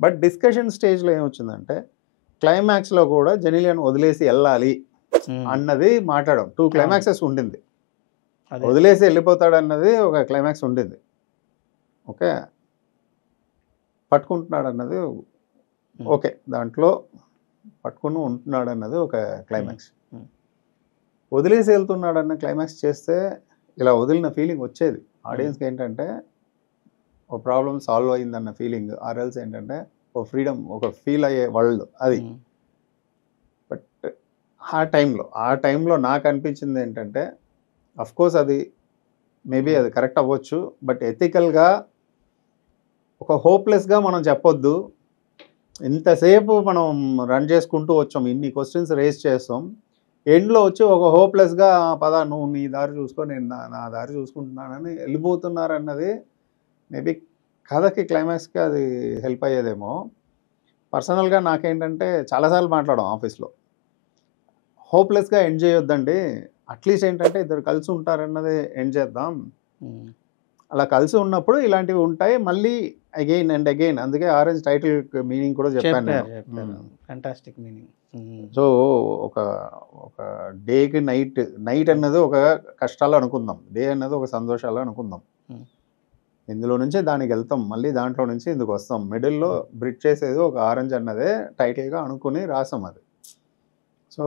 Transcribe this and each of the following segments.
But discussion స్టేజ్‌లో ఏమొచ్చిందంటే, క్లైమాక్స్‌లో కూడా జెనిలియాని వదిలేసి ఎళ్ళాలి హ్మ్. అన్నది మాట్లాడాం. 2 అవును. క్లైమాక్సెస్ ఉండింది. అదే. వదిలేసి ఎళ్ళిపోతాడన్నది ఒక క్లైమాక్స్ ఉండింది. ఓకే. పట్టుకుంటున్నాడన్నది హ్మ్. ఓకే. దాంట్లో పట్టుకొని ఉంటున్నాడన్నది ఒక హ్మ్. క్లైమాక్స్. హ్మ్. వదిలేసి ఎళ్తున్నాడన్న క్లైమాక్స్ చేస్తే ఇలా వదిలిన ఫీలింగ్ వచ్చేది. హ్మ్. ఆడియన్స్‌కి ఏంటంటే, ఓ ప్రాబ్లమ్ సాల్వ్ అయిందన్న ఫీలింగ్. ఆర్ ఎల్స్ ఏంటంటే, ఓ ఫ్రీడమ్ ఒక ఫీల్ అయ్యే వరల్డ్ అది. హ్మ్. బట్ ఆ టైంలో నాకనిపించిందేంటంటే, ఆఫ్‌కోర్స్ అది మేబీ హ్మ్. అది కరెక్ట్ అవ్వచ్చు. బట్ ఎథికల్‌గా ఒక హోప్‌లెస్‌గా మనం చెప్పొద్దు. ఇంతసేపు మనం రన్ చేసుకుంటూ వచ్చాం. ఇన్ని క్వెషన్స్ రైజ్ చేసాం. ఎండ్‌లో వచ్చి ఒక హోప్‌లెస్‌గా పద నువ్వు నీ దారి చూసుకో. నేను నా దారి చూసుకుంటున్నానని ఎళ్ళిపోతున్నారన్నది మేబీ కథకి క్లైమాక్స్‌కి అది హెల్ప్ అయ్యేదేమో. పర్సనల్‌గా నాకేంటంటే చాలా సార్లు మాట్లాడాం ఆఫీస్‌లో. హోప్‌లెస్‌గా ఎండ్ చేయొద్దండి. అట్‌లీస్ట్ ఏంటంటే ఇద్దరు కలిసి ఉంటారన్నది ఎండ్ చేద్దాం. హ్మ్. అలా కలిసి ఉన్నప్పుడు ఇలాంటివి ఉంటాయి. మళ్ళీ అగైన్ అండ్ అగైన్ అందుకే ఆరెంజ్ టైటిల్ మీనింగ్ కూడా చెప్పాను నేను. చెప్పారు. చెప్పారు. హ్మ్. Fantastic meaning. హ్మ్. సో, ఒక ఒక డేకి నైట్, నైట్ హ్మ్. అన్నది ఒక కష్టాలు అనుకుందాం. డే అన్నది ఒక సంతోషాలు అనుకుందాం. హ్మ్. ఇందులో నుంచి దానికెళ్తాం. మళ్ళీ దాంట్లో నుంచి ఇందుకొస్తాం. మిడిల్‌లో హ్మ్. బ్రిడ్జ్ చేసేది ఒక ఆరెంజ్ అన్నదే టైటిల్‌గా అనుకుని రాసాం అది. సో,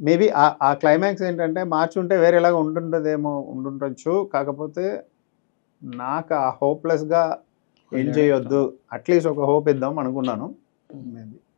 మేబీ ఆ క్లైమాక్స్ ఏంటంటే మార్చుంటే వేరేలాగా ఉండుండొచ్చు. కాకపోతే నాకు ఆ హోప్‌లెస్‌గా ఎండ్ వదిలేయడం ఇష్టం చేయొద్దు. లేదు. అట్‌లీస్ట్ ఒక హోప్ ఇద్దాం అనుకున్నాను. హ్మ్. మేబీ.